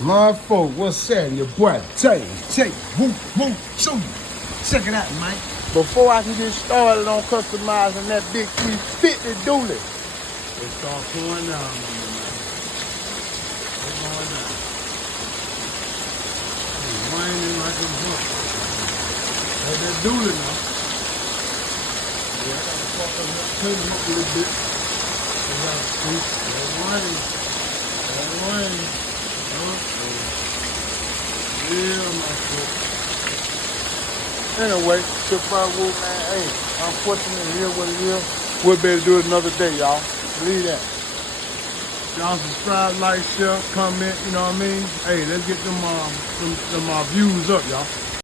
My folk, what's that? Your boy, Tay, woo, choo. Check it out, Mike. Before I can get started on customizing that big 350 dully, It start pouring down on me, man. It's going down. It's whining like a book. That's that dully now. Yeah, I gotta fuck them up, clean them up a little bit. They got to see. They're whining. They're whining. Yeah, my folk. anyway, Chip Fry Woo, man, hey, unfortunately, it is what it is. We'll be able to do it another day, y'all. Believe that. Y'all subscribe, like, share, comment, you know what I mean? Hey, let's get them views up, y'all.